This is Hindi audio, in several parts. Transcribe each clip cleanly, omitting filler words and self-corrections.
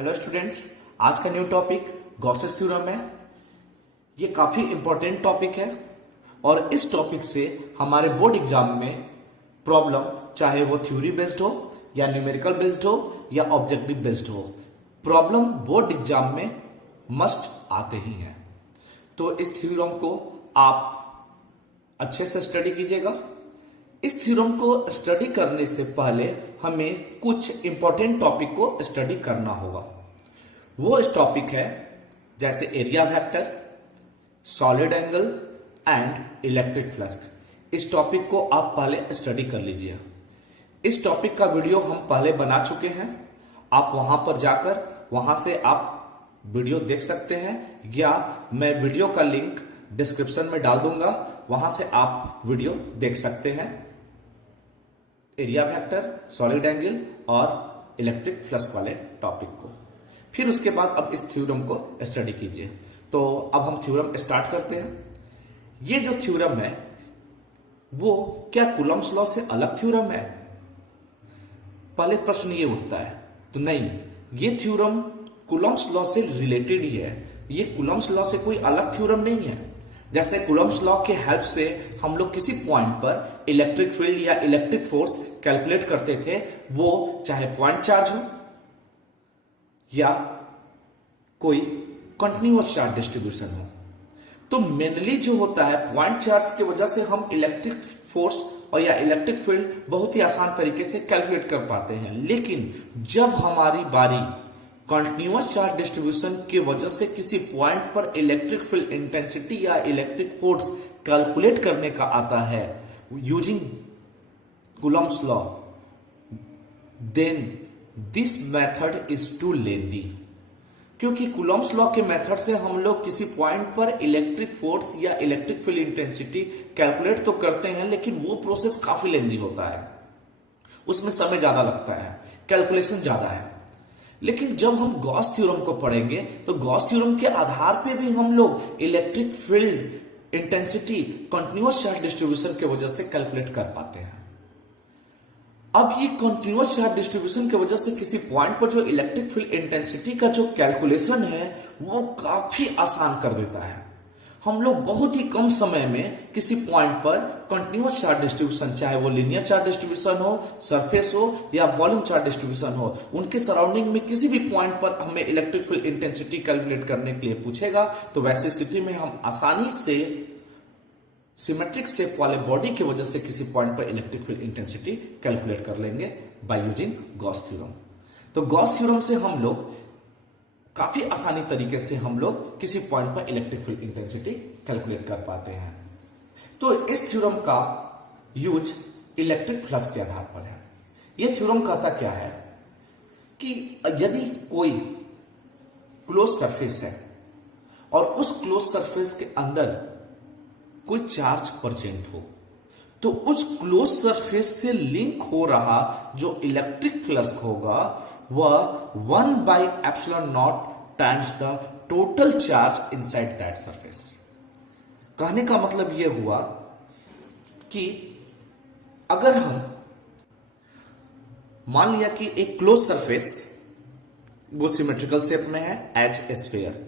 हेलो स्टूडेंट्स, आज का न्यू टॉपिक गॉसेस थ्योरम है। ये काफी इंपॉर्टेंट टॉपिक है और इस टॉपिक से हमारे बोर्ड एग्जाम में प्रॉब्लम, चाहे वो थ्योरी बेस्ड हो या न्यूमेरिकल बेस्ड हो या ऑब्जेक्टिव बेस्ड हो, प्रॉब्लम बोर्ड एग्जाम में मस्ट आते ही हैं। तो इस थ्योरम को आप अच्छे से स्टडी कीजिएगा। इस थ्योरम को स्टडी करने से पहले हमें कुछ इंपॉर्टेंट टॉपिक को स्टडी करना होगा। वो इस टॉपिक है जैसे area vector, solid angle and electric flux. इस टॉपिक को आप पहले स्टडी कर लीजिए। इस टॉपिक का वीडियो हम पहले बना चुके हैं। आप वहां पर जाकर वहां से आप वीडियो देख सकते हैं या मैं वीडियो का लिंक डिस्क्रिप्शन में डाल दूंगा, वहां से आप वीडियो देख सकते हैं एरिया वेक्टर, सॉलिड एंगल और इलेक्ट्रिक फ्लक्स वाले टॉपिक को। फिर उसके बाद अब इस थ्योरम को स्टडी कीजिए। तो अब हम थ्योरम स्टार्ट करते हैं। ये जो थ्योरम है वो क्या कूलम्ब्स लॉ से अलग थ्योरम है? पहले प्रश्न ये उठता है। तो नहीं, ये थ्योरम कूलम्ब्स लॉ से रिलेटेड ही है। ये कूलम्ब्स लॉ से कोई अलग थ्योरम नहीं है। जैसे कूलम्ब्स लॉ के हेल्प से हम लोग किसी पॉइंट पर इलेक्ट्रिक फील्ड या इलेक्ट्रिक फोर्स कैलकुलेट करते थे, वो चाहे पॉइंट चार्ज हो या कोई कंटिन्यूअस चार्ज डिस्ट्रीब्यूशन हो। तो मेनली जो होता है पॉइंट चार्ज की वजह से हम इलेक्ट्रिक फोर्स और या इलेक्ट्रिक फील्ड बहुत ही आसान तरीके से कैलकुलेट कर पाते हैं। लेकिन जब हमारी बारी कंटिन्यूअस चार्ज डिस्ट्रीब्यूशन की वजह से किसी पॉइंट पर इलेक्ट्रिक फील्ड इंटेंसिटी या इलेक्ट्रिक फोर्स कैलकुलेट करने का आता है using Coulomb's law, then this method is too lengthy. क्योंकि कूलम्ब्स लॉ के मेथड से हम लोग किसी पॉइंट पर इलेक्ट्रिक फोर्स या इलेक्ट्रिक फील्ड इंटेंसिटी कैलकुलेट तो करते हैं, लेकिन वो प्रोसेस काफी लेंदी होता है, उसमें समय ज्यादा लगता है, कैलकुलेशन ज्यादा है। लेकिन जब हम गॉस थ्योरम को पढ़ेंगे तो गॉस थ्योरम के आधार पे भी हम लोग electric field intensity continuous charge distribution की वजह से कैलकुलेट कर पाते हैं। अब ये कंटिन्यूअस चार्ज डिस्ट्रीब्यूशन की वजह से किसी पॉइंट पर जो इलेक्ट्रिक फील्ड इंटेंसिटी का जो कैलकुलेशन है वो काफी आसान कर देता है। हम लोग बहुत ही कम समय में किसी पॉइंट पर कंटिन्यूअस चार्ज डिस्ट्रीब्यूशन, चाहे वो लीनियर चार्ज डिस्ट्रीब्यूशन हो, सरफेस हो या वॉल्यूम चार्ज डिस्ट्रीब्यूशन हो, उनके सराउंडिंग में किसी भी पॉइंट पर हमें इलेक्ट्रिक फील्ड इंटेंसिटी कैलकुलेट करने के लिए पूछेगा, तो वैसी स्थिति में हम आसानी से सिमेट्रिक शेप वाले बॉडी की वजह से किसी पॉइंट पर इलेक्ट्रिक फील्ड इंटेंसिटी कैलकुलेट कर लेंगे बाय यूजिंग गॉस थ्योरम। तो गॉस थ्योरम से हम लोग काफी आसानी तरीके से हम लोग किसी पॉइंट पर इलेक्ट्रिक फील्ड इंटेंसिटी कैलकुलेट कर पाते हैं। तो इस थ्योरम का यूज इलेक्ट्रिक फ्लक्स के आधार पर है। यह थ्योरम कहता क्या है कि यदि कोई क्लोज सरफेस है और उस क्लोज सरफेस के अंदर कोई चार्ज प्रेजेंट हो, तो उस क्लोज सरफेस से लिंक हो रहा जो इलेक्ट्रिक फ्लक्स होगा वह 1/ε0 times the total charge inside that surface. कहने का मतलब यह हुआ कि अगर हम मान लिया कि एक क्लोज सरफेस वो सिमेट्रिकल शेप में है एज ए स्फीयर,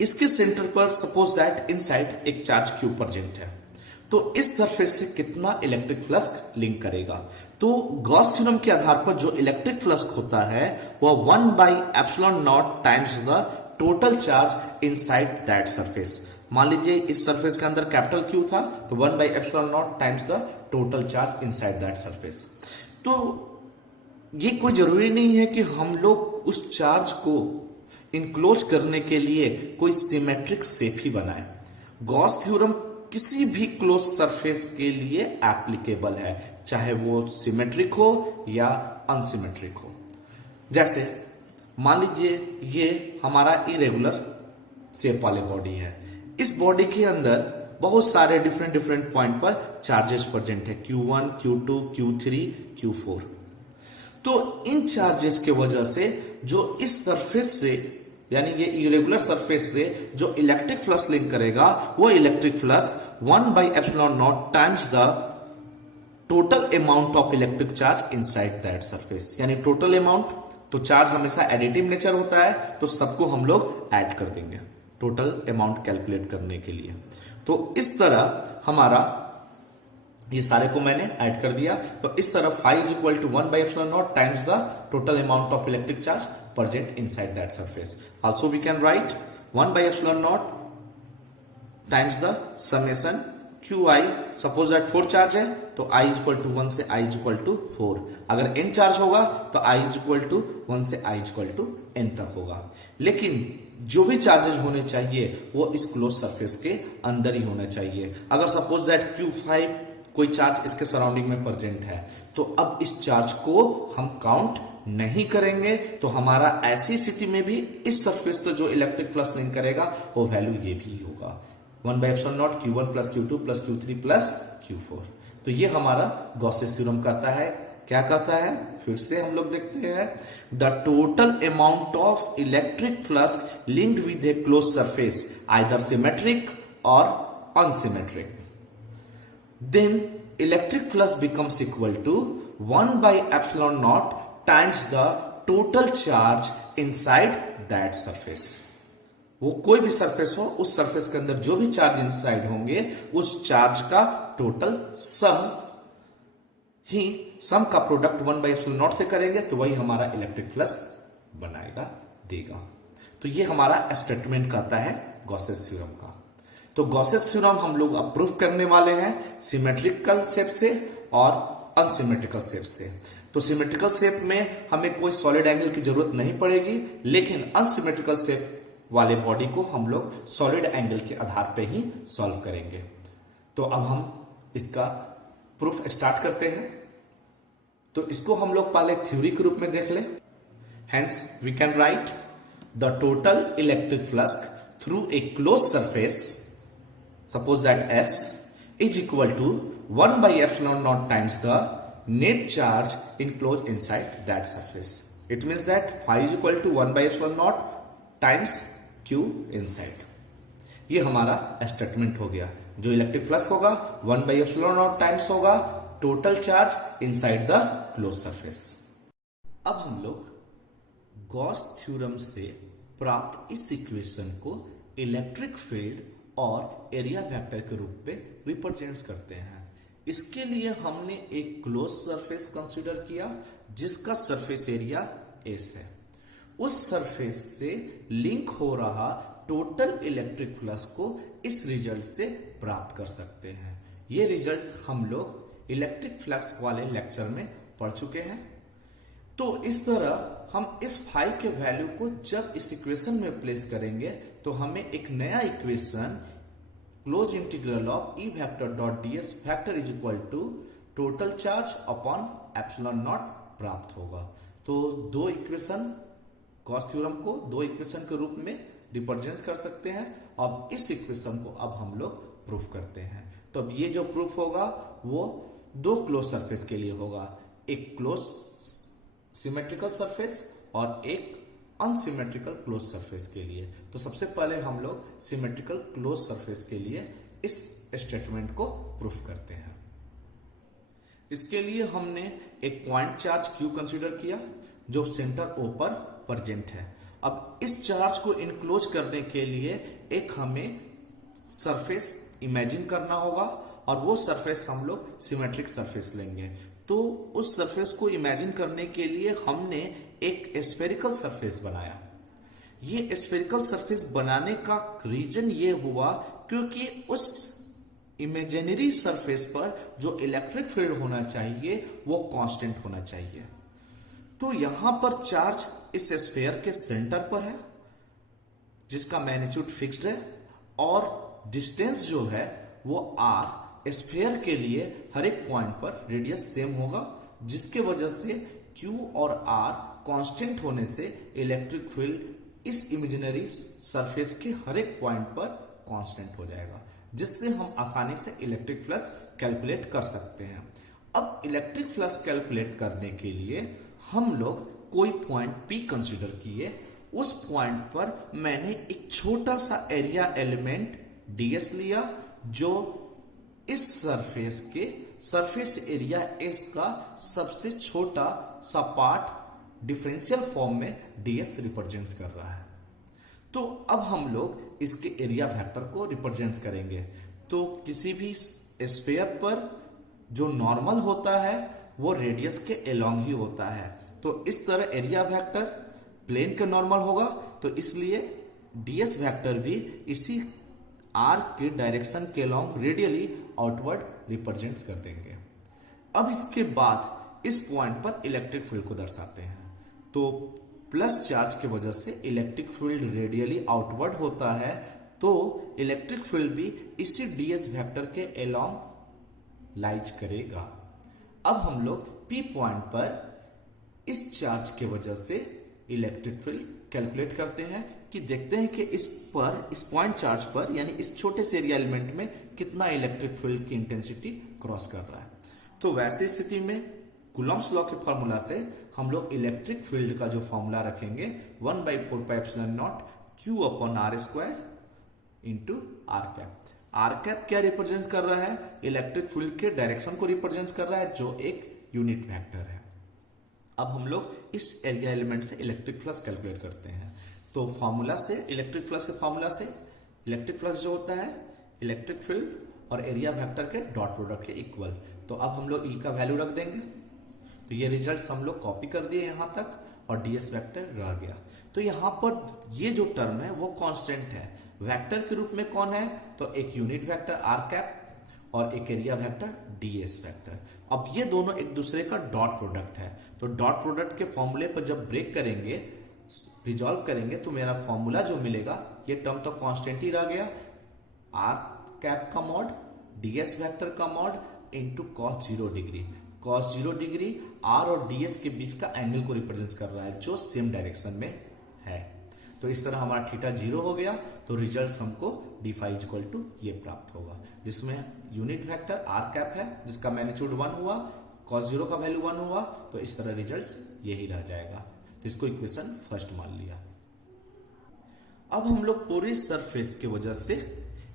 इसके सेंटर पर सपोज दैट इनसाइड एक चार्ज क्यू प्रेजेंट है, तो इस सरफेस से कितना इलेक्ट्रिक फ्लक्स लिंक करेगा। तो गॉस थ्योरम के आधार पर जो इलेक्ट्रिक फ्लक्स होता है वह 1/ε0 times the total charge inside that surface. मान लीजिए इस सरफेस के अंदर कैपिटल क्यू था, तो 1/ε0 times the total charge inside that surface. तो ये कोई जरूरी नहीं है कि हम लोग उस चार्ज को इनक्लोज करने के लिए कोई सिमेट्रिक शेप ही बनाए। गॉस थ्योरम किसी भी क्लोज सरफेस के लिए एप्लीकेबल है, चाहे वो सिमेट्रिक हो या अनसिमेट्रिक हो। जैसे मान लीजिए ये हमारा इरेगुलर शेप वाले बॉडी है। इस बॉडी के अंदर बहुत सारे डिफरेंट पॉइंट पर चार्जेस प्रेजेंट है, Q1, Q2, Q3, Q4। तो इन चार्जेस के वजह से जो इस सरफेस से, यानी ये इरेगुलर सरफेस से जो इलेक्ट्रिक फ्लक्स लिंक करेगा वो electric flux 1/ε0 times the total amount of electric charge inside that surface, यानी टोटल अमाउंट तो चार्ज हमेशा एडिटिव नेचर होता है, तो सबको हम लोग ऐड कर देंगे टोटल अमाउंट कैलकुलेट करने के लिए। तो इस तरह हमारा ये सारे को मैंने ऐड कर दिया। तो इस तरह phi is equal to 1/epsilon0 times the total amount of electric charge present inside that surface. Also we can write 1/epsilon0 times the summation qi। Suppose that 4 charge है तो i इज इक्वल टू 1 से i इज इक्वल टू 4। अगर n चार्ज होगा तो i इज इक्वल टू 1 से i is equal to n तक होगा। लेकिन जो भी चार्जेस होने चाहिए वो इस क्लोज सरफेस के अंदर ही होना चाहिए। अगर सपोज दैट q5 कोई चार्ज इसके सराउंडिंग में प्रेजेंट है तो अब इस चार्ज को हम काउंट नहीं करेंगे, तो हमारा ऐसी स्थिति में भी इस सरफेस तो जो इलेक्ट्रिक फ्लक्स लिंक करेगा वो वैल्यू ये भी होगा 1/epsilon0 q1 plus q2 plus q3 plus q4। तो ये हमारा गॉसेस थ्योरम कहता है। क्या कहता है फिर से हम लोग देखते हैं, the total amount of electric flux linked with A close surface either symmetric और unsymmetric, then electric flux becomes equal to 1/epsilon0 times the total charge inside that surface। वो कोई भी सरफेस हो, उस सरफेस के अंदर जो भी चार्ज इनसाइड होंगे उस चार्ज का टोटल सम का प्रोडक्ट 1/epsilon0 से करेंगे तो वही हमारा इलेक्ट्रिक फ्लक्स बनाएगा देगा। तो ये हमारा स्टेटमेंट कहता है गॉसेस थ्योरम का। तो गॉसेस थ्योरम हम लोग अब प्रूफ करने वाले हैं सिमेट्रिकल शेप से और अनसिमेट्रिकल शेप से। तो सिमेट्रिकल शेप में हमें कोई सॉलिड एंगल की जरूरत नहीं पड़ेगी, लेकिन अनसिमेट्रिकल शेप वाले बॉडी को हम लोग सॉलिड एंगल के आधार पे ही सॉल्व करेंगे। तो अब हम इसका प्रूफ स्टार्ट करते हैं। तो इसको हम लोग पहले थ्योरी के रूप में देख ले। Hence we can write the total electric flux through a close surface, suppose that S is equal to 1/epsilon0 times the net charge enclosed inside that surface. It means that phi is equal to 1/epsilon0 times q inside। ये हमारा स्टेटमेंट हो गया। जो इलेक्ट्रिक फ्लक्स होगा 1/epsilon0 टाइम्स होगा total charge inside the close surface. अब हम लोग गॉस थ्योरम से प्राप्त इस इक्वेशन को इलेक्ट्रिक फील्ड और एरिया वेक्टर के रूप में रिप्रेजेंट करते हैं। इसके लिए हमने एक क्लोज सरफेस कंसीडर किया जिसका सरफेस एरिया S है। उस सरफेस से लिंक हो रहा टोटल इलेक्ट्रिक फ्लक्स को इस रिजल्ट से प्राप्त कर सकते हैं। ये रिजल्ट्स हम लोग इलेक्ट्रिक फ्लक्स वाले लेक्चर में पढ़ चुके हैं। तो इस तरह हम इस फाई के वैल्यू को जब इस इक्वेशन में प्लेस करेंगे तो हमें एक नया equation close integral of E vector dot ds vector is equal to total charge upon epsilon0 प्राप्त होगा। तो दो इक्वेशन गॉस थ्योरम को दो इक्वेशन के रूप में रिप्रेजेंट कर सकते हैं। अब इस इक्वेशन को अब हम लोग प्रूफ करते हैं। तो अब ये जो प्रूफ होगा वो दो क्लोज सरफेस के लिए होगा, एक क्लोज सिमेट्रिकल सरफेस और एक अनसिमेट्रिकल क्लोज सरफेस के लिए। तो सबसे पहले हम लोग सिमेट्रिकल क्लोज सरफेस के लिए इस स्टेटमेंट को प्रूफ करते हैं। इसके लिए हमने एक पॉइंट चार्ज Q कंसीडर किया जो सेंटर O पर प्रेजेंट है। अब इस चार्ज को इनक्लोज करने के लिए एक हमें सरफेस इमेजिन करना होगा और वो सरफेस हम लोग सिमेट्रिक सरफेस लेंगे। तो उस सरफेस को इमेजिन करने के लिए हमने एक स्फेरिकल सरफेस बनाया। ये स्फेरिकल सरफेस बनाने का रीजन ये हुआ क्योंकि उस इमेजिनरी सरफेस पर जो इलेक्ट्रिक फील्ड होना चाहिए वो कांस्टेंट होना चाहिए। तो यहां पर चार्ज इस स्फेयर के सेंटर पर है जिसका मैग्नीट्यूड फिक्स्ड है और डिस्टेंस जो है वो r स्फेयर के लिए हर एक पॉइंट पर रेडियस सेम होगा, जिसके वजह से Q और R कांस्टेंट होने से इलेक्ट्रिक फील्ड इस इमेजिनरी सरफेस के हर एक पॉइंट पर कांस्टेंट हो जाएगा, जिससे हम आसानी से इलेक्ट्रिक फ्लक्स कैलकुलेट कर सकते हैं। अब इलेक्ट्रिक फ्लक्स कैलकुलेट करने के लिए हम लोग कोई पॉइंट P कंसीडर किए। उस पॉइंट पर मैंने एक छोटा सा एरिया एलिमेंट ds लिया जो इस सरफेस के सरफेस एरिया S का सबसे छोटा सा पार्ट डिफरेंशियल फॉर्म में ds रिप्रेजेंट्स कर रहा है। तो अब हम लोग इसके एरिया वेक्टर को रिप्रेजेंट करेंगे। तो किसी भी स्फीयर पर जो नॉर्मल होता है वो रेडियस के अलोंग ही होता है। तो इस तरह एरिया वेक्टर प्लेन के नॉर्मल होगा, तो इसलिए ds वेक्टर भी इसी आर्क के डायरेक्शन के अलोंग रेडियली आउटवर्ड रिप्रेजेंट कर देंगे। अब इसके बाद इस पॉइंट पर इलेक्ट्रिक फील्ड को दर्शाते हैं। तो प्लस चार्ज की वजह से इलेक्ट्रिक फील्ड रेडियली आउटवर्ड होता है, तो इलेक्ट्रिक फील्ड भी इसी ds वेक्टर के अलोंग लाइज करेगा। अब हम लोग P पॉइंट पर इस चार्ज के वजह से इलेक्ट्रिक फील्ड कैलकुलेट करते हैं कि देखते हैं कि इस पॉइंट चार्ज पर यानी इस छोटे से एरिया एलिमेंट में कितना इलेक्ट्रिक फील्ड की इंटेंसिटी क्रॉस कर रहा है। तो वैसी स्थिति में कूलॉम्स लॉ के फॉर्मूला से हम लोग इलेक्ट्रिक फील्ड का जो फॉर्मूला रखेंगे 1/4πε0 Q/r² into r cap. R cap क्या रिप्रेजेंट कर रहा है? इलेक्ट्रिक फील्ड के डायरेक्शन को रिप्रेजेंट कर रहा है, जो एक यूनिट वेक्टर है। अब हम लोग इस एरिया एलिमेंट से इलेक्ट्रिक फ्लक्स कैलकुलेट करते हैं। तो फॉर्मूला से इलेक्ट्रिक फ्लक्स के फॉर्मूला से इलेक्ट्रिक फ्लक्स जो होता है इलेक्ट्रिक फील्ड और एरिया वेक्टर के डॉट प्रोडक्ट के इक्वल। तो अब हम लोग ई का वैल्यू रख देंगे। तो ये रिजल्ट्स हम लोग कॉपी कर दिए यहां तक और ds वेक्टर रह गया। तो यहां पर ये जो टर्म है वो कांस्टेंट है। वेक्टर के रूप में कौन है? तो एक यूनिट वेक्टर आर कैप और एक एरिया वेक्टर ds वेक्टर। अब ये दोनों एक दूसरे का डॉट प्रोडक्ट है। तो डॉट प्रोडक्ट के फॉर्मूले पर जब ब्रेक करेंगे, रिजॉल्व करेंगे, तो मेरा फॉर्मूला जो मिलेगा ये टर्म तो कांस्टेंट ही रह गया, आर कैप का मॉड ds वेक्टर का mod into cos 0 degree. cos 0 degree r और ds के बीच का एंगल को रिप्रेजेंट कर रहा है जो सेम डायरेक्शन में है। तो इस तरह हमारा थीटा 0 हो गया। तो रिजल्ट हमको d = ये प्राप्त होगा, जिसमें यूनिट वेक्टर r कैप है जिसका मैग्नीट्यूड 1 हुआ, cos 0 का वैल्यू 1 हुआ। तो इस तरह रिजल्ट यही रह जाएगा। तो इसको इक्वेशन फर्स्ट मान लिया। अब हम लोग पूरी सरफेस की वजह से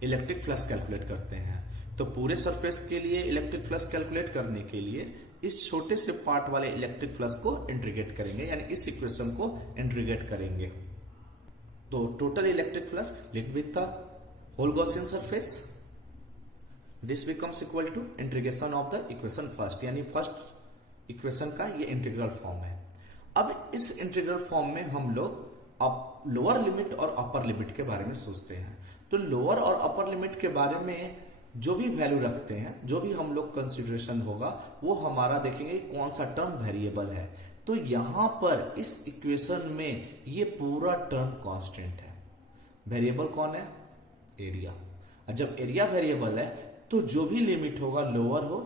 इलेक्ट्रिक फ्लक्स कैलकुलेट करते हैं। तो पूरे सरफेस के लिए इलेक्ट्रिक फ्लक्स कैलकुलेट करने के लिए इस छोटे से पार्ट वाले इलेक्ट्रिक फ्लक्स को इंटीग्रेट करेंगे, यानी इस इक्वेशन को इंटीग्रेट करेंगे। तो total electric flux linked with the whole Gaussian surface, this becomes equal to integration of the equation first, यानी फर्स्ट इक्वेशन का ये इंटीग्रल फॉर्म है। अब इस इंटीग्रल फॉर्म में हम लोग अब लोअर लिमिट और अपर लिमिट के बारे में सोचते हैं। तो लोअर और अपर लिमिट के बारे में जो भी वैल्यू रखते हैं, जो भी हम लोग कंसिडरेशन होगा, वो हमारा देखेंगे कौन सा टर्म वेरिएबल है। तो यहां पर इस इक्वेशन में ये पूरा टर्म कांस्टेंट है। वेरिएबल कौन है? एरिया। जब एरिया वेरिएबल है तो जो भी लिमिट होगा लोअर हो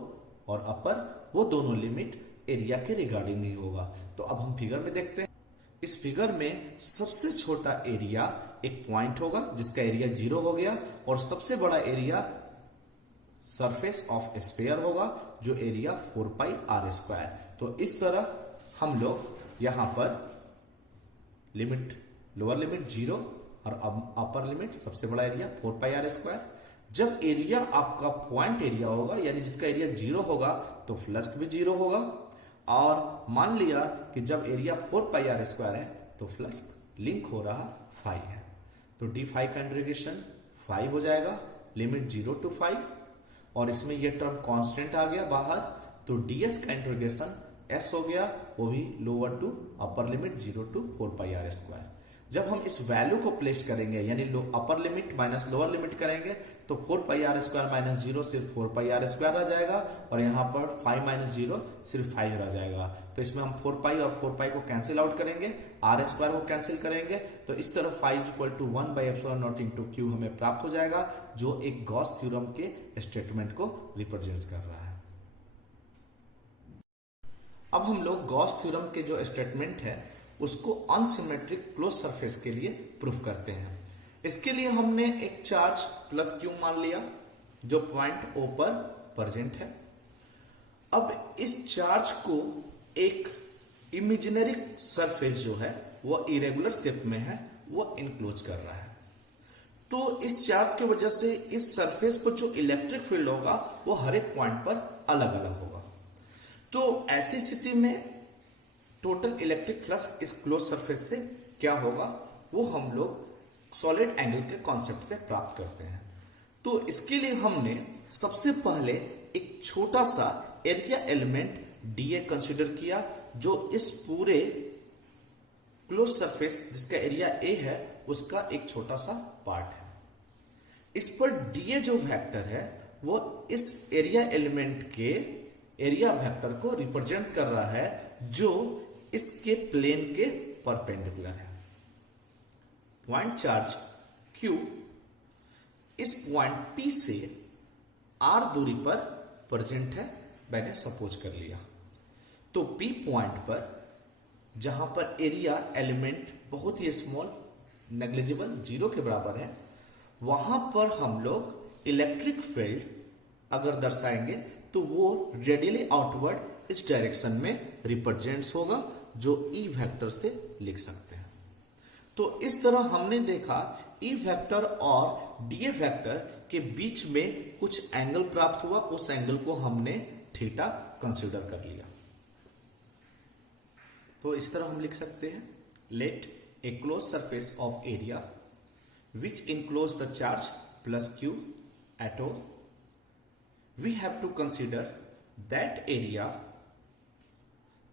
और अपर, वो दोनों लिमिट एरिया के रिगार्डिंग ही होगा। तो अब हम फिगर में देखते हैं। इस फिगर में सबसे छोटा एरिया एक पॉइंट होगा जिसका एरिया 0 हो गया, और सबसे बड़ा एरिया सरफेस ऑफ स्फीयर होगा जो एरिया 4πr²। तो इस तरह हम लोग यहां पर लिमिट लोअर लिमिट 0 और अपर लिमिट सबसे बड़ा एरिया 4πr²। जब एरिया आपका पॉइंट एरिया होगा यानी जिसका एरिया 0 होगा तो फ्लक्स भी 0 होगा। और मान लिया कि जब एरिया 4πr² है तो फ्लक्स लिंक हो रहा 5 है, तो d5 का इंटीग्रेशन 5 हो जाएगा, लिमिट 0 to 5, और इसमें ये टर्म कांस्टेंट आ गया बाहर। तो ds का इंटीग्रेशन s हो गया, वो भी lower to upper limit 0 to 4πr²। जब हम इस वैल्यू को प्लेस करेंगे यानी upper limit minus lower limit करेंगे तो 4πr² माइनस 0 सिर्फ 4πr² रह जाएगा, और यहाँ पर 5 माइनस 0 सिर्फ 5 रह जाएगा। तो इसमें हम 4π और 4π को कैंसिल आउट करेंगे, r² को कैंसिल करेंगे, तो इस तरह phi = 1/ε0 इंटू Q हमें प्राप्त हो जाएगा, जो एक गॉस थ्योरम के स्टेटमेंट को रिप्रेजेंट कर रहा है। अब हम लोग गॉस थ्योरम के जो स्टेटमेंट है उसको अनसिमेट्रिक क्लोज सरफेस के लिए प्रूफ करते हैं। इसके लिए हमने एक चार्ज प्लस Q मान लिया जो पॉइंट O पर प्रेजेंट है। अब इस चार्ज को एक इमेजिनरी सरफेस जो है वो इरेगुलर शेप में है, वो इनक्लोज कर रहा है। तो इस चार्ज की वजह से इस सरफेस पर जो इलेक्ट्रिक फील्ड होगा वो हर एक पॉइंट पर अलग अलग होगा। तो ऐसी स्थिति में टोटल इलेक्ट्रिक फ्लक्स इस क्लोज सरफेस से क्या होगा वो हम लोग सॉलिड एंगल के कॉन्सेप्ट से प्राप्त करते हैं। तो इसके लिए हमने सबसे पहले एक छोटा सा एरिया एलिमेंट डीए कंसीडर किया, जो इस पूरे क्लोज सरफेस जिसका एरिया ए है उसका एक छोटा सा पार्ट है। इस पर डीए जो वेक्टर है वो इस एरिया एलिमेंट के एरिया वेक्टर को रिप्रेजेंट कर रहा है जो इसके प्लेन के परपेंडिकुलर है। पॉइंट चार्ज Q इस पॉइंट P से R दूरी पर प्रेजेंट है, मैंने सपोज कर लिया। तो P पॉइंट पर जहां पर एरिया एलिमेंट बहुत ही स्मॉल नेग्लिजिबल 0 के बराबर है, वहां पर हम लोग इलेक्ट्रिक फील्ड अगर दर्शाएंगे तो वो रेडियली आउटवर्ड इस डायरेक्शन में रिप्रेजेंट्स होगा, जो E वेक्टर से लिख सकते हैं। तो इस तरह हमने देखा E वेक्टर और DA वेक्टर के बीच में कुछ एंगल प्राप्त हुआ, उस एंगल को हमने थीटा कंसीडर कर लिया। तो इस तरह हम लिख सकते हैं, let a close surface of area which enclose the charge plus Q at O, we have to consider that area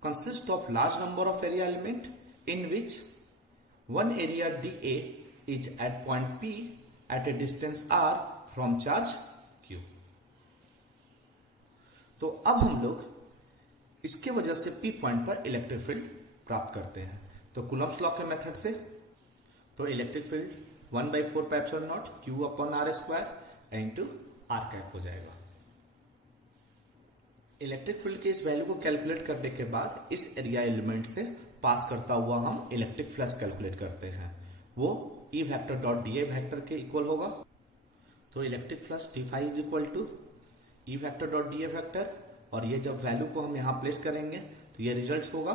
consists of large number of area element in which one area dA is at point P at a distance r from charge Q। तो अब हम लोग इसके वजह से P पॉइंट पर इलेक्ट्रिक फील्ड प्राप्त करते हैं। तो कूलम्ब्स लॉ के मेथड से तो electric field 1/4πε0 Q upon R square into R cap हो जाएगा। इलेक्ट्रिक फील्ड के इस वैल्यू को कैलकुलेट करने के बाद इस एरिया एलिमेंट से पास करता हुआ हम इलेक्ट्रिक फ्लक्स कैलकुलेट करते हैं, वो E vector dot DA vector के इक्वल होगा। तो electric flux d is equal to E vector dot DA vector, और ये जब वैल्यू को हम यहाँ प्लेस करेंगे तो ये रिजल्ट होगा,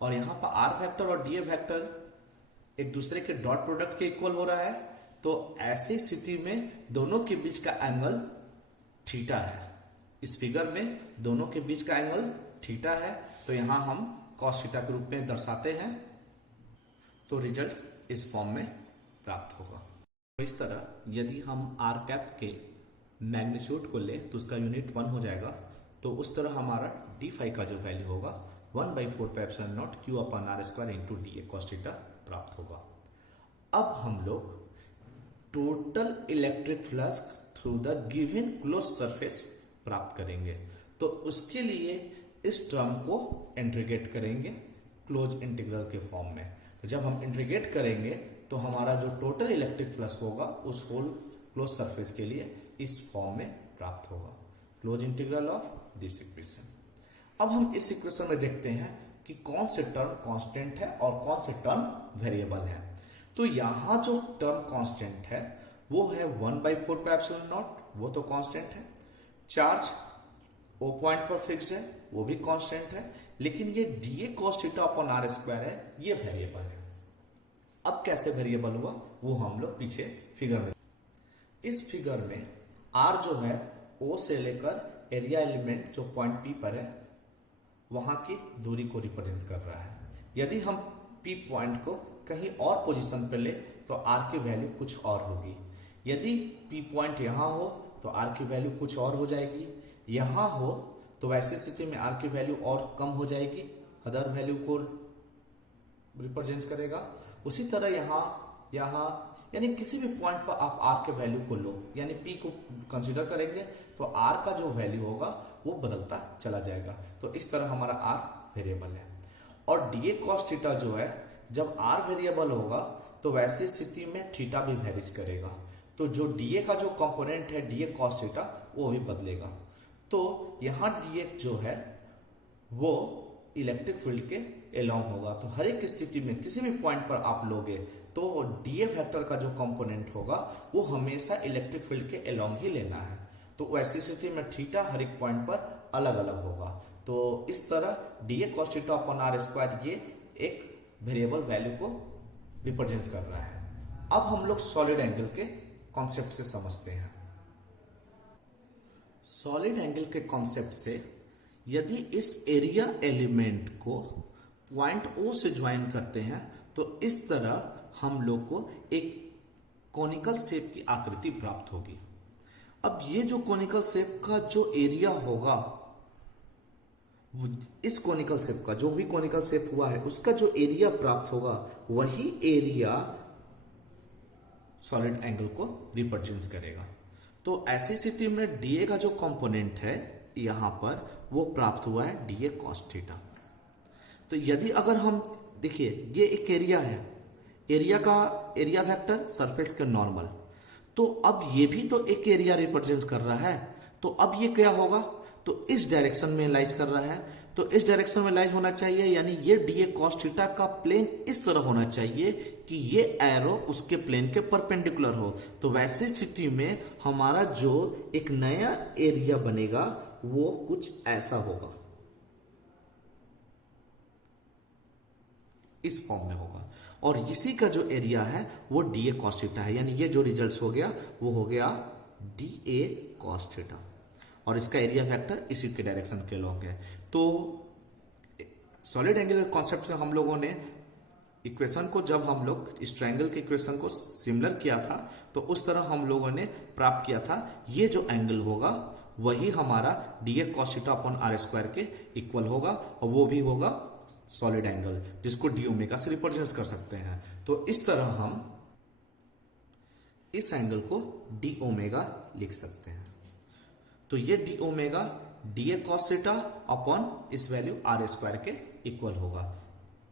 और यहाँ पर R वेक्टर और DA वेक्टर एक दूसरे के डॉट प्रोडक्ट के इक्वल हो रहा है। तो ऐसी स्थिति में दोनों के बीच का एंगल थीटा है। इस फिगर में दोनों के बीच का एंगल थीटा है, तो यहां हम कॉस थीटा के रूप में दर्शाते हैं। तो रिजल्ट इस फॉर्म में प्राप्त होगा। तो इस तरह यदि हम आर कैप के मैग्नीट्यूड को ले तो उसका यूनिट 1 हो जाएगा। तो उस तरह हमारा d5 का जो वैल्यू होगा 1/4πε0 Q upon R square into DA cos theta प्राप्त होगा। अब हम लोग total electric flux through the given close surface प्राप्त करेंगे। तो उसके लिए इस टर्म को इंटीग्रेट करेंगे क्लोज इंटीग्रल के फॉर्म में। तो जब हम इंटीग्रेट करेंगे तो हमारा जो टोटल इलेक्ट्रिक फ्लक्स होगा उस होल क्लोज सरफेस के लिए इस फॉर्म में प्राप्त होगा, close integral of this equation. अब हम इस इक्वेशन में देखते हैं कि कौन से टर्म कांस्टेंट है और कौन से टर्म वेरिएबल है। तो यहां जो टर्म कांस्टेंट है वो है 1/4πε0, वो तो कांस्टेंट है। चार्ज ओ पॉइंट पर फिक्स्ड है, वो भी कांस्टेंट है। लेकिन ये DA cos theta upon R square है, ये वेरिएबल है। अब कैसे वेरिएबल हुआ वो हम लोग पीछे फिगर में, इस फिगर में R जो है O से लेकर एरिया एलिमेंट जो पॉइंट P पर है वहां की दूरी को रिप्रेजेंट कर रहा है। यदि हम P पॉइंट को कहीं और पोजीशन पर ले तो R की वैल्यू कुछ और होगी। यदि P पॉइंट यहां हो तो R की वैल्यू कुछ और हो जाएगी, यहां हो तो वैसी स्थिति में R की वैल्यू और कम हो जाएगी, अदर वैल्यू को रिप्रेजेंट करेगा। उसी तरह यहाँ यानी किसी भी पॉइंट पर आप R के वैल्यू को लो, यानी P को कंसीडर करेंगे तो R का जो वैल्यू होगा वो बदलता चला जाएगा। तो इस तरह हमारा R वेरिएबल है। और DA cos थीटा जो है, जब R वेरिएबल होगा तो वैसी स्थिति में थीटा भी वेरीज करेगा। तो जो DA का जो कंपोनेंट है DA cos थीटा वो भी बदलेगा। तो यहाँ DA जो है वो इलेक्ट्रिक फील्ड के एलोंग होगा। तो हर एक स्थिति में किसी भी पॉइंट पर आप लोगे तो DA वेक्टर का जो कंपोनेंट होगा वो हमेशा इलेक्ट्रिक फील्ड के एलोंग ही लेना है। तो वैसी स्थिति में थीटा हर एक पॉइंट पर अलग अलग होगा। तो इस तरह DA cos theta upon R square ये एक वेरिएबल वैल्यू को रिप्रेजेंट कर रहा है। अब हम लोग सॉलिड एंगल के कॉन्सेप्ट से समझते हैं। सॉलिड एंगल के कॉन्सेप्ट से यदि इस एरिया एलिमेंट को पॉइंट O से ज्वाइन करते हैं तो इस तरह हम लोग को एक कॉनिकल शेप की आकृति प्राप्त होगी। अब ये जो कॉनिकल शेप का जो एरिया होगा, इस कॉनिकल शेप का जो भी कॉनिकल शेप हुआ है उसका जो एरिया प्राप्त होगा वही एरिया सॉलिड एंगल को रिप्रेजेंट करेगा। तो ऐसी स्थिति में डीए का जो कंपोनेंट है यहां पर वो प्राप्त हुआ है डीए कॉस थीटा। तो यदि अगर हम देखिए ये एक एरिया है, एरिया का एरिया वेक्टर सरफेस के नॉर्मल, तो अब ये भी तो एक एरिया रिप्रेजेंट कर रहा है। तो अब ये क्या होगा, तो इस डायरेक्शन में लाइज कर रहा है, तो इस डायरेक्शन में लाइज होना चाहिए, यानी ये डीए कॉस थीटा का प्लेन इस तरह होना चाहिए कि ये एरो उसके प्लेन के परपेंडिकुलर हो। तो वैसी स्थिति में हमारा जो एक नया एरिया बनेगा वो कुछ ऐसा होगा, इस फॉर्म में होगा, और इसी का जो एरिया है वो डीए कॉस थीटा है। यानी ये जो रिजल्ट्स हो गया वो हो गया डीए कॉस थीटा, और इसका एरिया फैक्टर इसी के डायरेक्शन के लॉन्ग है। तो सॉलिड एंगल के कॉन्सेप्ट में हम लोगों ने इक्वेशन को, जब हम लोग इस ट्रायंगल के इक्वेशन को सिमिलर किया था तो उस तरह हम लोगों ने प्राप्त किया था ये जो एंगल होगा वही हमारा d A cos theta upon r square के इक्वल होगा, और वो भी होगा सॉलिड एंगल जिसको डी ओमेगा से रिप्रेजेंट कर सकते हैं। तो इस तरह हम इस एंगल को डी ओमेगा लिख सकते हैं। तो ये D omega DA cos theta upon इस वैल्यू आर स्क्वायर के इक्वल होगा।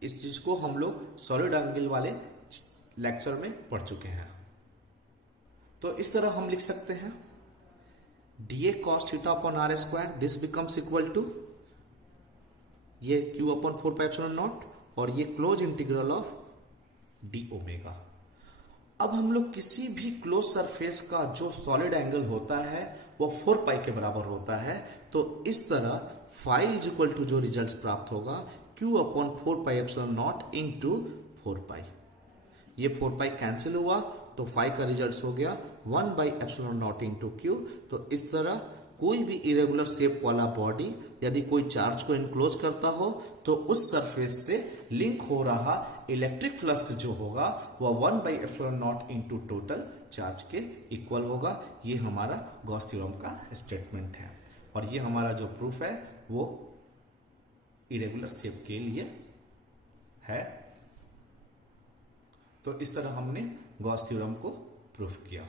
इस चीज को हम लोग सॉलिड एंगल वाले लेक्चर में पढ़ चुके हैं। तो इस तरह हम लिख सकते हैं d A cos theta upon r square, this becomes equal to ये q upon 4 pi epsilon naught, और ये close integral of d omega. अब हम लोग किसी भी क्लोज सरफेस का जो सॉलिड एंगल होता है वो 4 पाई के बराबर होता है। तो इस तरह फाई इज इक्वल टू जो रिजल्ट प्राप्त होगा q upon 4 pi epsilon not into 4 पाई, ये 4 पाई कैंसिल हुआ तो फाई का रिजल्ट हो गया 1 by epsilon not into Q. तो इस तरह कोई भी इरेगुलर शेप वाला बॉडी यदि कोई चार्ज को इनक्लोज करता हो तो उस सरफेस से लिंक हो रहा इलेक्ट्रिक फ्लक्स जो होगा वह 1 by epsilon not into total charge के इक्वल होगा। ये हमारा गॉस थ्योरम का स्टेटमेंट है, और ये हमारा जो प्रूफ है वो इरेगुलर शेप के लिए है। तो इस तरह हमने गॉस थ्योरम को प्रूफ किया।